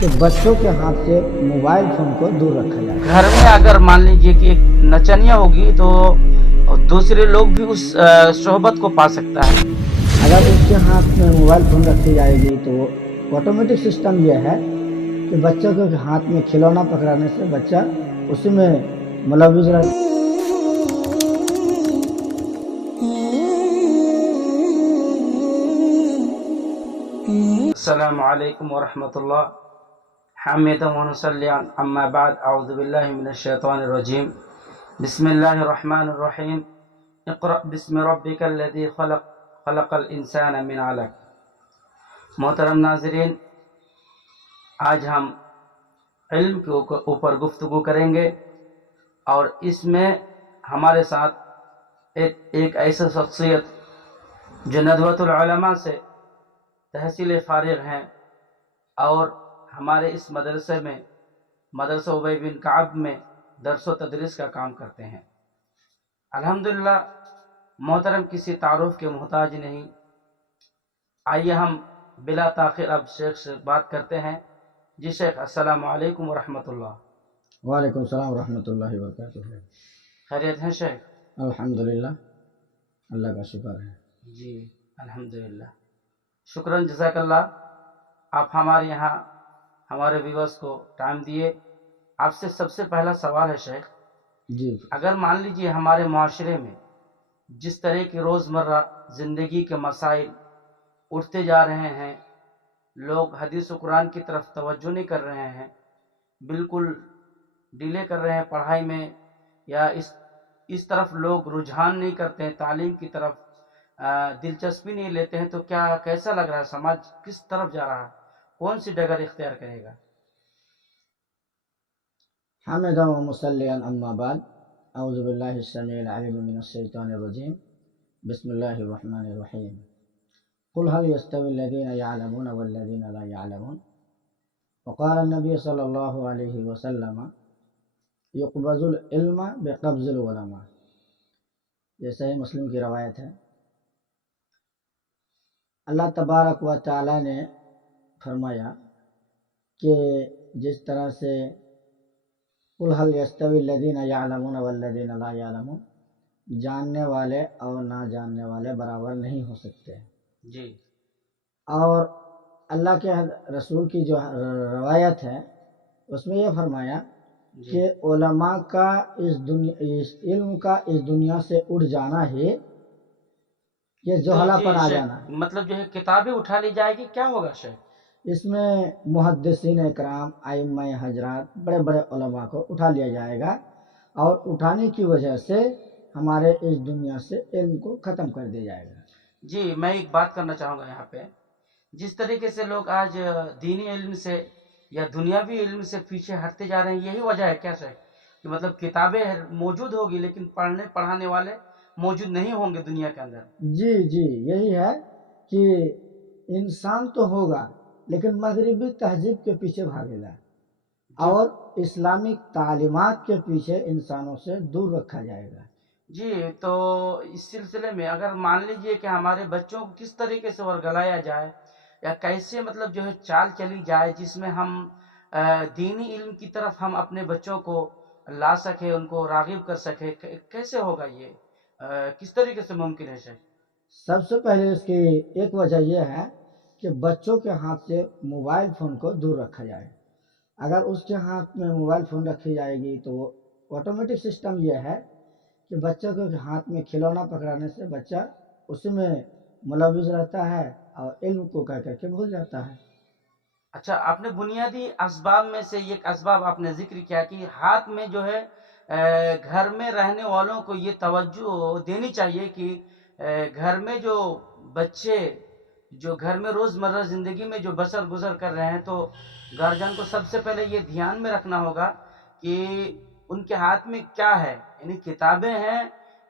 کہ بچوں کے ہاتھ سے موبائل فون کو دور رکھا جائے۔ گھر میں اگر مان لیجیے کہ ایک نچنیا ہوگی تو دوسرے لوگ بھی اس صحبت کو پا سکتا ہے۔ اگر اس کے ہاتھ میں موبائل فون رکھی جائے گی تو آٹومیٹک سسٹم یہ ہے کہ بچوں کے ہاتھ میں کھلونا پکڑانے سے بچہ اسی میں ملوث رہتا ہے۔ السلام علیکم ورحمۃ اللہ حامدا ونصلی اما بعد اعوذ باللہ من الشیطان الرجیم بسم اللہ الرحمن الرحیم اقرأ بسم ربک الذی خلق خلق الانسان من علق۔ محترم ناظرین، آج ہم علم کے اوپر گفتگو کریں گے، اور اس میں ہمارے ساتھ ایک ایسا شخصیت جو ندوۃ العلماء سے تحصیل فارغ ہیں اور ہمارے اس مدرسے میں مدرسہ ابی بن کعب میں درس و تدریس کا کام کرتے ہیں۔ الحمدللہ محترم کسی تعارف کے محتاج نہیں۔ آئیے ہم بلا تاخیر اب شیخ سے بات کرتے ہیں۔ جی شیخ، السلام علیکم ورحمۃ اللہ۔ وعلیکم السلام ورحمۃ اللہ وبرکاتہ۔ خیریت ہے شیخ؟ الحمدللہ، اللہ کا شکر ہے۔ جی الحمدللہ، شکراً، جزاک اللہ۔ آپ ہمارے یہاں ہمارے ویورز کو ٹائم دیے۔ آپ سے سب سے پہلا سوال ہے شیخ، جی اگر مان لیجیے ہمارے معاشرے میں جس طرح کی روزمرہ زندگی کے مسائل اٹھتے جا رہے ہیں، لوگ حدیث و قرآن کی طرف توجہ نہیں کر رہے ہیں، بالکل ڈیلے کر رہے ہیں پڑھائی میں، یا اس طرف لوگ رجحان نہیں کرتے ہیں، تعلیم کی طرف دلچسپی نہیں لیتے ہیں، تو کیا کیسا لگ رہا ہے؟ سماج کس طرف جا رہا ہے؟ کون سی ڈگر اختیار کرے گا؟ حامدا و مصلیٰ اما بعد، اعوذ باللہ السمیع العلیم من الشیطان الرجیم، بسم اللہ الرحمن الرحیم۔ قل هل يستوي الذين يعلمون والذين لا يعلمون، وقال النبی صلی اللہ علیہ وسلم يقبض العلم بقبض العلماء۔ یہ صحیح مسلم کی روایت ہے۔ اللہ تبارک و تعالی نے فرمایا کہ جس طرح سے قل هل يستوي الذين يعلمون والذين لا يعلمون، جاننے والے اور نہ جاننے والے برابر نہیں ہو سکتے۔ جی، اور اللہ کے رسول کی جو روایت ہے اس میں یہ فرمایا کہ علماء کا اس علم کا اس دنیا سے اٹھ جانا ہی یہ جہلا پر آ جانا ہے۔ مطلب جو ہے کتابیں اٹھا لی جائے گی، کیا ہوگا شیخ؟ اس میں محدثین اکرام، ائمہ حضرات، بڑے بڑے علماء کو اٹھا لیا جائے گا، اور اٹھانے کی وجہ سے ہمارے اس دنیا سے علم کو ختم کر دیا جائے گا۔ جی، میں ایک بات کرنا چاہوں گا یہاں پہ۔ جس طریقے سے لوگ آج دینی علم سے یا دنیاوی علم سے پیچھے ہٹتے جا رہے ہیں، یہی وجہ ہے کیا شیخ؟ کہ مطلب کتابیں موجود ہوگی لیکن پڑھانے والے موجود نہیں ہوں گے دنیا کے اندر۔ جی جی، یہی ہے کہ انسان تو ہوگا لیکن مغربی تہذیب کے پیچھے بھاگے گا، اور اسلامک تعلیمات کے پیچھے انسانوں سے دور رکھا جائے گا۔ جی، تو اس سلسلے میں اگر مان لیجئے کہ ہمارے بچوں کو کس طریقے سے ورگلایا جائے، یا کیسے مطلب جو ہے چال چلی جائے جس میں ہم دینی علم کی طرف ہم اپنے بچوں کو لا سکے، ان کو راغب کر سکے، کیسے ہوگا یہ؟ کس طریقے سے ممکن ہے شیخ؟ سب سے پہلے اس کی ایک وجہ یہ ہے کہ بچوں کے ہاتھ سے موبائل فون کو دور رکھا جائے۔ اگر اس کے ہاتھ میں موبائل فون رکھی جائے گی تو آٹومیٹک سسٹم یہ ہے کہ بچوں کے ہاتھ میں کھلونا پکڑانے سے بچہ اسی میں ملوث رہتا ہے اور علم کو کہہ کر کے بھول جاتا ہے۔ اچھا، آپ نے بنیادی اسباب میں سے ایک اسباب آپ نے ذکر کیا کہ ہاتھ میں جو ہے گھر میں رہنے والوں کو یہ توجہ دینی چاہیے کہ گھر میں جو بچے جو گھر میں روزمرہ زندگی میں جو بسر گزر کر رہے ہیں، تو گارجن کو سب سے پہلے یہ دھیان میں رکھنا ہوگا کہ ان کے ہاتھ میں کیا ہے، یعنی کتابیں ہیں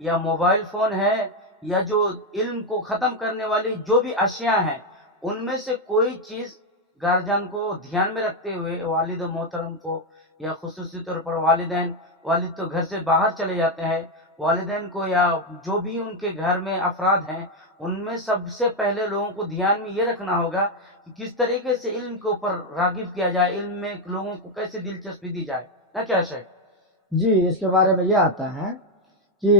یا موبائل فون ہے یا جو علم کو ختم کرنے والی جو بھی اشیاء ہیں، ان میں سے کوئی چیز گارجن کو دھیان میں رکھتے ہوئے والد محترم کو، یا خصوصی طور پر والدین، والد تو گھر سے باہر چلے جاتے ہیں، والدین کو یا جو بھی ان کے گھر میں افراد ہیں ان میں سب سے پہلے لوگوں کو دھیان میں یہ رکھنا ہوگا کہ کس طریقے سے علم کے اوپر راغب کیا جائے، علم میں لوگوں کو کیسے دلچسپی دی جائے، نہ کیا شیخ؟ جی، اس کے بارے میں یہ آتا ہے کہ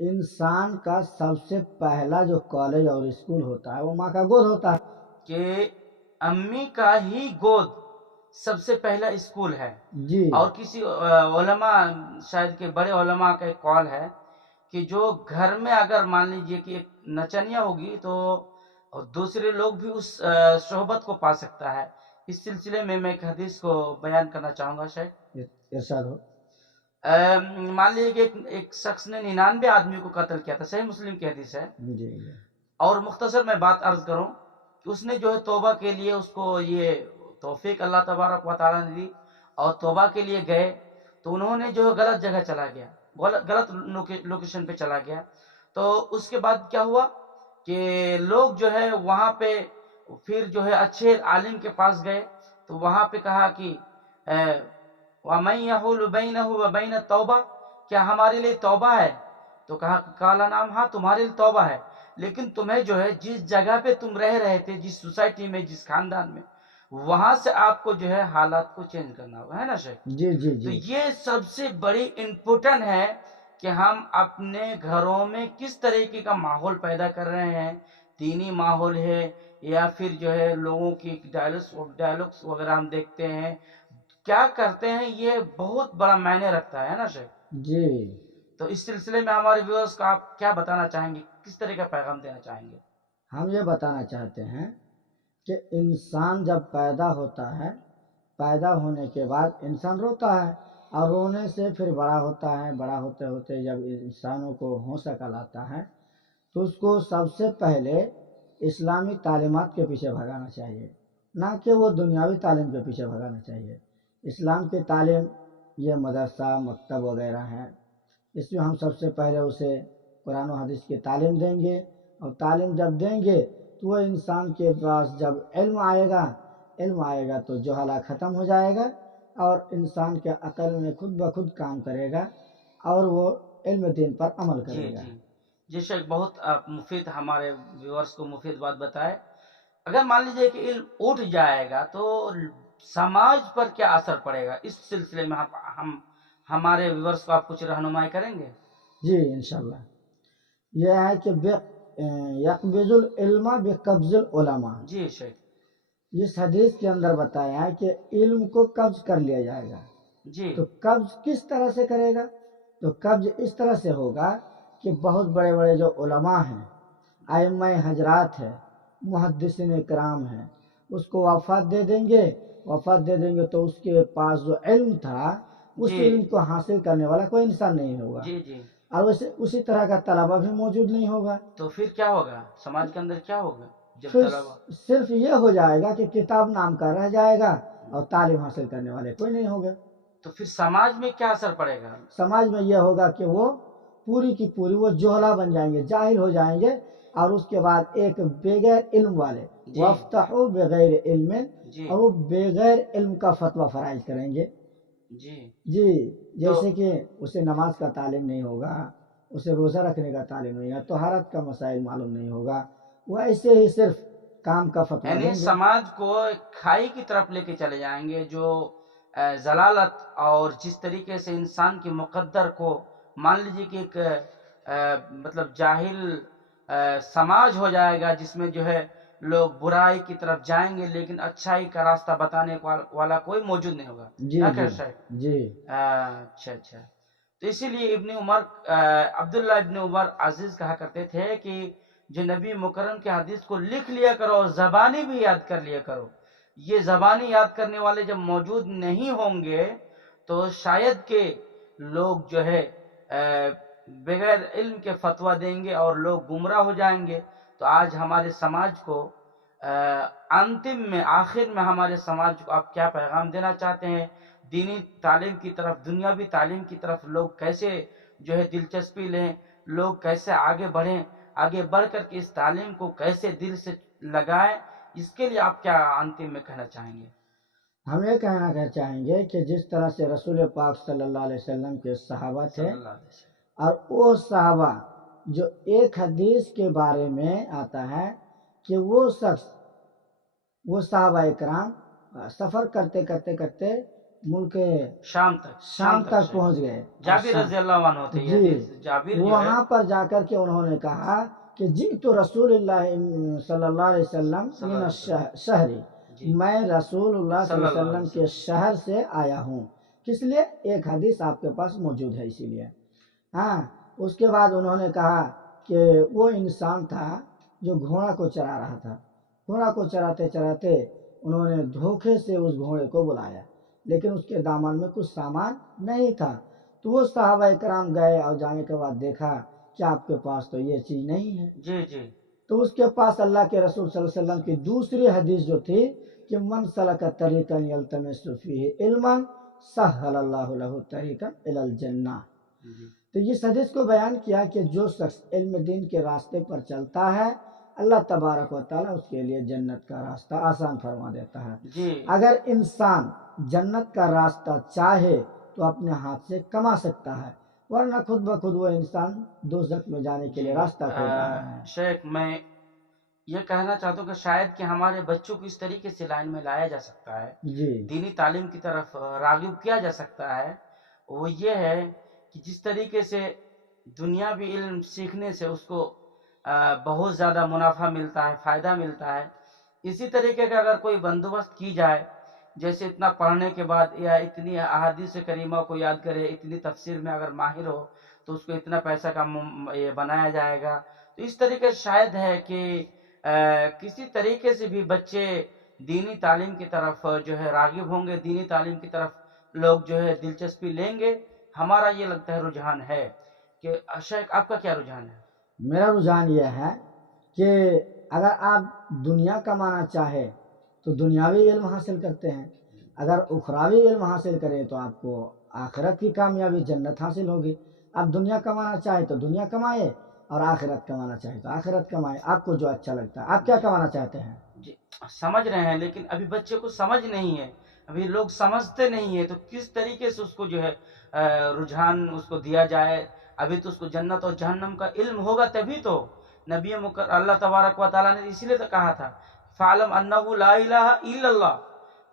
انسان کا سب سے پہلا جو کالج اور اسکول ہوتا ہے وہ ماں کا گود ہوتا ہے کہ امی کا ہی گود سب سے پہلا اسکول ہے. جی اور کسی علماء، شاید کہ بڑے علماء کا ایک قول ہے کہ جو گھر میں اگر مان لیجئے کہ ایک نچنیا ہوگی تو دوسرے لوگ بھی اس صحبت کو پا سکتا ہے. اس سلسلے میں ایک حدیث کو بیان کرنا چاہوں گا شیخ. ارشاد ہو. مان لیجیے کہ ایک شخص نے 99 آدمی کو قتل کیا تھا، صحیح مسلم کی حدیث ہے. جی اور مختصر میں بات عرض کروں کہ اس نے جو ہے توبہ کے لیے، اس کو یہ توفیق اللہ تبارک و تعالیٰ نے دی اور توبہ کے لیے گئے تو انہوں نے جو ہے غلط جگہ چلا گیا، غلط لوکیشن پہ چلا گیا. تو اس کے بعد کیا ہوا کہ لوگ جو ہے وہاں پہ پھر جو ہے اچھے عالم کے پاس گئے تو وہاں پہ کہا کہ وَمَن يَحُولُ بَيْنَهُ وَبَيْنَ التَّوْبَةِ، کیا ہمارے لیے توبہ ہے؟ تو کہا کالا نام، ہاں تمہارے لیے توبہ ہے، لیکن تمہیں جو ہے جس جگہ پہ تم رہ رہے تھے، جس سوسائٹی میں، جس خاندان میں، وہاں سے آپ کو جو ہے حالات کو چینج کرنا ہوگا، ہے نا شیخ؟ جی جی تو جی یہ سب سے بڑی امپورٹنٹ ہے کہ ہم اپنے گھروں میں کس طریقے کا ماحول پیدا کر رہے ہیں، دینی ماحول ہے یا پھر جو ہے لوگوں کی ڈائلگس وغیرہ ہم دیکھتے ہیں، کیا کرتے ہیں، یہ بہت بڑا معنی رکھتا ہے نا شیخ؟ جی. تو اس سلسلے میں ہمارے ویورز کو آپ کیا بتانا چاہیں گے، کس طرح کا پیغام دینا چاہیں گے؟ ہم یہ بتانا چاہتے ہیں کہ انسان جب پیدا ہوتا ہے، پیدا ہونے کے بعد انسان روتا ہے اور رونے سے پھر بڑا ہوتا ہے. بڑا ہوتے ہوتے جب انسانوں کو ہوش عقل آتا ہے تو اس کو سب سے پہلے اسلامی تعلیمات کے پیچھے بھگانا چاہیے، نہ کہ وہ دنیاوی تعلیم کے پیچھے بھگانا چاہیے. اسلام کی تعلیم یہ مدرسہ، مکتب وغیرہ ہیں، اس میں ہم سب سے پہلے اسے قرآن و حدیث کی تعلیم دیں گے. اور تعلیم جب دیں گے تو وہ انسان کے پاس جب علم آئے گا تو جہالہ ختم ہو جائے گا اور انسان کے عقل میں خود بخود کام کرے گا اور وہ علم دین پر عمل کرے گا. جی شیخ، بہت مفید، ہمارے ویورز کو مفید بات بتائے. اگر مان لیجئے کہ علم اٹھ جائے گا تو سماج پر کیا اثر پڑے گا، اس سلسلے میں ہم ہمارے ویورز کو آپ کچھ رہنمائی کریں گے؟ جی انشاءاللہ. یہ ہے کہ یقبض العلم بقبض العلماء. جی شیخ. اس حدیث کے اندر بتایا ہے کہ علم کو قبض کر لیا جائے گا. جی. تو قبض کس طرح سے کرے گا؟ تو قبض اس طرح سے ہوگا کہ بہت بڑے بڑے جو علماء ہیں، ائمہ حضرات ہیں، محدثین کرام ہیں، اس کو وفات دے دیں گے. تو اس کے پاس جو علم تھا اس علم کو حاصل کرنے والا کوئی انسان نہیں ہوگا. جی جی. اور اسی طرح کا طلبہ بھی موجود نہیں ہوگا. تو پھر کیا ہوگا سماج کے اندر، کیا ہوگا جب پھر طلبہ؟ صرف یہ ہو جائے گا کہ کتاب نام کا رہ جائے گا اور تعلیم حاصل کرنے والے کوئی نہیں ہوگا. تو پھر سماج میں کیا اثر پڑے گا؟ سماج میں یہ ہوگا کہ وہ پوری کی پوری وہ جوہلا بن جائیں گے، جاہل ہو جائیں گے. اور اس کے بعد ایک بغیر علم والے وَافْتَحُوا بغیر علم، اور وہ بغیر علم کا فتویٰ فرائض کریں گے. جی جیسے کہ اسے نماز کا تعلیم نہیں ہوگا، اسے روزہ رکھنے کا تعلیم نہیں ہوگا، طہارت کا مسائل معلوم نہیں ہوگا، وہ ایسے ہی صرف کام کا فتویٰ دیں گے. یعنی سماج کو کھائی کی طرف لے کے چلے جائیں گے، جو ضلالت اور جس طریقے سے انسان کے مقدر کو مان لیجیے کہ ایک مطلب جاہل سماج ہو جائے گا، جس میں جو ہے لوگ برائی کی طرف جائیں گے لیکن اچھائی کا راستہ بتانے والا کوئی موجود نہیں ہوگا. جی جی. اچھا. تو اسی لیے ابن عمر، عبداللہ ابن عمر عزیز کہا کرتے تھے کہ جو نبی مکرم کے حدیث کو لکھ لیا کرو اور زبانی بھی یاد کر لیا کرو. یہ زبانی یاد کرنے والے جب موجود نہیں ہوں گے تو شاید کہ لوگ جو ہے بغیر علم کے فتویٰ دیں گے اور لوگ گمراہ ہو جائیں گے. تو آج ہمارے سماج کو انتم میں، آخر میں ہمارے سماج کو آپ کیا پیغام دینا چاہتے ہیں؟ دینی تعلیم کی طرف، دنیاوی تعلیم کی طرف لوگ کیسے جو ہے دلچسپی لیں، لوگ کیسے آگے بڑھیں، آگے بڑھ کر کے اس تعلیم کو کیسے دل سے لگائیں، اس کے لیے آپ کیا انتم میں کہنا چاہیں گے؟ ہم یہ کہنا چاہیں گے کہ جس طرح سے رسول پاک صلی اللہ علیہ وسلم کے صحابہ تھے اور وہ صحابہ جو ایک حدیث کے بارے میں آتا ہے کہ وہ شخص وہ صحابہ اکرام سفر کرتے کرتے کرتے ملک شام تک پہنچ گئے. جابر رضی اللہ عنہ تھے. جی جابر جو ہے وہاں پر جا کر کے انہوں نے کہا کہ جی تو رسول اللہ صلی اللہ علیہ وسلم من شہری، میں رسول اللہ صلی اللہ علیہ وسلم کے شہر سے آیا ہوں. کس لیے؟ ایک حدیث آپ کے پاس موجود ہے اسی لیے. ہاں اس کے بعد انہوں نے کہا کہ وہ انسان تھا جو گھوڑا کو چرا رہا تھا. گھوڑا کو چراتے چراتے انہوں نے دھوکے سے اس گھوڑے کو بلایا، لیکن اس کے دامن میں کچھ سامان نہیں تھا. تو وہ صحابہ کرام گئے اور جانے کے بعد دیکھا کہ آپ کے پاس تو یہ چیز نہیں ہے. جی جی. تو اس کے پاس اللہ کے رسول صلی اللہ علیہ وسلم کی دوسری حدیث جو تھی کہ من سلک طریقا یلتمس فیہ علما سہل اللہ لہ طریقا الی الجنہ. تو اس حدیث کو بیان کیا کہ جو شخص علم دین کے راستے پر چلتا ہے اللہ تبارک و تعالیٰ اس کے لیے جنت کا راستہ آسان فرما دیتا ہے. جی. اگر انسان جنت کا راستہ چاہے تو اپنے ہاتھ سے کما سکتا ہے، ورنہ خود بخود وہ انسان دوزخ میں جانے کے لیے راستہ کھول رہا ہے. شیخ میں یہ کہنا چاہتا ہوں کہ شاید کہ ہمارے بچوں کو اس طریقے سے لائن میں لایا جا سکتا ہے، جی دینی تعلیم کی طرف راغب کیا جا سکتا ہے. وہ یہ ہے کہ جس طریقے سے دنیاوی علم سیکھنے سے اس کو بہت زیادہ منافع ملتا ہے، فائدہ ملتا ہے، اسی طریقے کا اگر کوئی بندوبست کی جائے، جیسے اتنا پڑھنے کے بعد یا اتنی احادیث کریمہ کو یاد کرے، اتنی تفسیر میں اگر ماہر ہو تو اس کو اتنا پیسہ کا یہ بنایا جائے گا. تو اس طریقے سے شاید ہے کہ کسی طریقے سے بھی بچے دینی تعلیم کی طرف جو ہے راغب ہوں گے، دینی تعلیم کی طرف لوگ جو ہے دلچسپی لیں گے. ہمارا یہ لگتا ہے رجحان ہے. کہ شیخ آپ کا کیا رجحان ہے؟ میرا رجحان یہ ہے کہ اگر آپ دنیا کمانا چاہے تو دنیاوی علم حاصل کرتے ہیں، اگر اخروی علم حاصل کریں تو آپ کو آخرت کی کامیابی جنت حاصل ہوگی. آپ دنیا کمانا چاہے تو دنیا کمائے اور آخرت کمانا چاہے تو آخرت کمائے، آپ کو جو اچھا لگتا ہے. آپ کیا کمانا چاہتے ہیں؟ جی سمجھ رہے ہیں، لیکن ابھی بچے کو سمجھ نہیں ہے، ابھی لوگ سمجھتے نہیں ہیں. تو کس طریقے سے اس کو جو ہے رجحان اس کو دیا جائے؟ ابھی تو اس کو جنت اور جہنم کا علم ہوگا تبھی تو. نبی اللہ تبارک و تعالیٰ نے اسی لیے تو کہا تھا فَعْلَمْ أَنَّهُ لَا إِلَهَ إِلَّا اللَّهُ.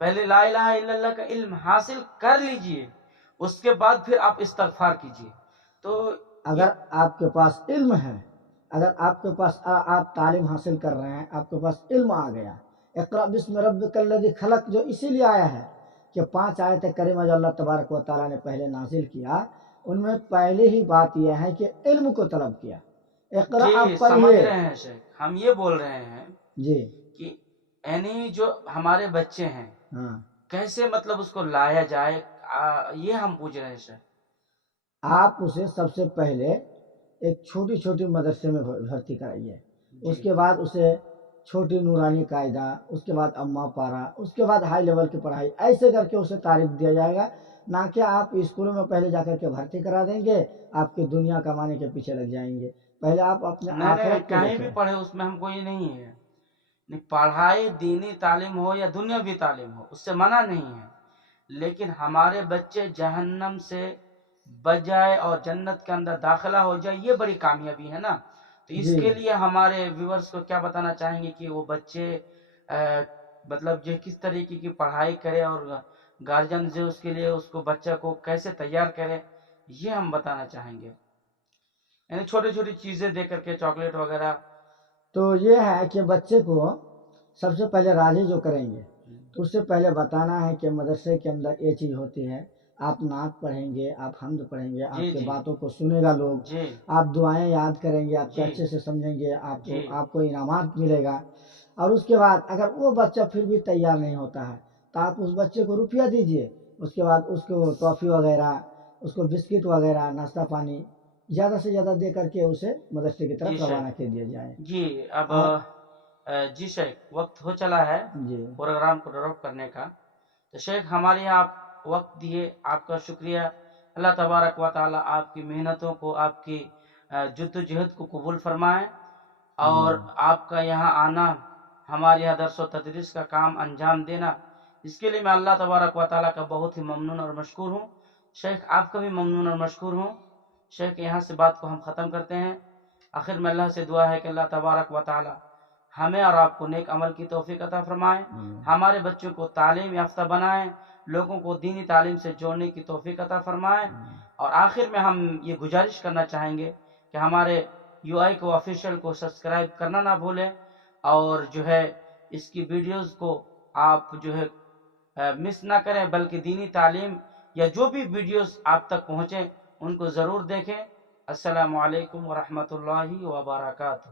پہلے لا الہ الا اللہ کا علم حاصل کر لیجئے، اس کے بعد پھر آپ استغفار کیجئے. تو اگر آپ کے پاس علم ہے، اگر آپ کے پاس آپ تعلیم حاصل کر رہے ہیں، آپ کے پاس علم آ گیا، اقرأ بسم ربک الذی خلق جو اسی لیے آیا ہے کہ 5 آیت کریمہ جو اللہ تبارک و تعالیٰ نے پہلے نازل کیا، ان میں پہلے ہی بات یہ ہے کہ علم کو طلب کیا. اقرأ آپ جی پڑھیے. سمجھ رہے ہیں شیخ، ہم یہ بول رہے ہیں جی کہ یعنی جو ہمارے بچے ہیں ہاں کیسے مطلب اس کو لایا جائے، یہ ہم پوچھ رہے ہیں شیخ. آپ اسے سب سے پہلے ایک چھوٹی چھوٹی مدرسے میں بھرتی کرائیے. اس کے بعد اسے چھوٹی نورانی قاعدہ، اس کے بعد اما پارا، اس کے بعد ہائی لیول کی پڑھائی، ایسے کر کے اسے تعریف دیا جائے گا. نہ کہ آپ اسکولوں میں پہلے جا کر کے بھرتی کرا دیں گے، آپ کی دنیا کمانے کے پیچھے لگ جائیں گے. پہلے آپ اپنے نہیں آخرت کو کہیں بھی دیکھیں. پڑھے اس میں ہم کو یہ نہیں ہے، پڑھائی دینی تعلیم ہو یا دنیاوی تعلیم ہو اس سے منع نہیں ہے، لیکن ہمارے بچے جہنم سے بچ جائے اور جنت کے اندر داخلہ ہو جائے، یہ بڑی کامیابی ہے نا. تو اس جی کے لیے ہمارے ویورز کو کیا بتانا چاہیں گے کہ وہ بچے مطلب جو کس طریقے کی پڑھائی کرے اور گارجن جو اس کے لیے اس کو بچہ کو کیسے تیار کرے، یہ ہم بتانا چاہیں گے. یعنی چھوٹی چھوٹی چیزیں دے کر کے چاکلیٹ وغیرہ. تو یہ ہے کہ بچے کو سب سے پہلے راضی جو کریں گے تو اس سے پہلے بتانا ہے کہ مدرسے کے اندر یہ چیز ہوتی ہے، آپ نعت پڑھیں گے، آپ حمد پڑھیں گے، آپ کے باتوں کو سنے گا لوگ، جی آپ دعائیں یاد کریں گے، آپ کے جی اچھے سے سمجھیں گے، جی آپ کو انعامات ملے گا. اور اس کے بعد اگر وہ بچہ پھر بھی تیار نہیں ہوتا ہے تو آپ اس بچے کو روپیہ دیجئے، اس کے بعد اس کو ٹافی وغیرہ، اس کو بسکٹ وغیرہ، ناشتہ پانی زیادہ سے زیادہ دے کر کے اسے مدرسے کی طرف روانہ کر دیا جائے. جی اب جی شیخ وقت ہو چلا ہے جی پروگرام کو ڈراپ کرنے کا. تو شیخ ہمارے یہاں آپ وقت دیے، آپ کا شکریہ. اللہ تبارک و تعالی آپ کی محنتوں کو، آپ کی جد و جہد کو قبول فرمائیں، اور آپ کا یہاں آنا، ہمارے یہاں درس و تدریس کا کام انجام دینا، اس کے لیے میں اللہ تبارک و تعالیٰ کا بہت ہی ممنون اور مشکور ہوں. شیخ آپ کا بھی ممنون اور مشکور ہوں. شیخ کے یہاں سے بات کو ہم ختم کرتے ہیں۔ آخر میں اللہ سے دعا ہے کہ اللہ تبارک و تعالی ہمیں اور آپ کو نیک عمل کی توفیق عطا فرمائیں، ہمارے بچوں کو تعلیم یافتہ بنائیں، لوگوں کو دینی تعلیم سے جوڑنے کی توفیق عطا فرمائیں۔ اور آخر میں ہم یہ گزارش کرنا چاہیں گے کہ ہمارے یو آئی کو آفیشیل کو سبسکرائب کرنا نہ بھولیں، اور جو ہے اس کی ویڈیوز کو آپ جو ہے مس نہ کریں، بلکہ دینی تعلیم یا جو بھی ویڈیوز آپ تک پہنچیں ان کو ضرور دیکھیں۔ السلام علیکم ورحمۃ اللہ وبرکاتہ۔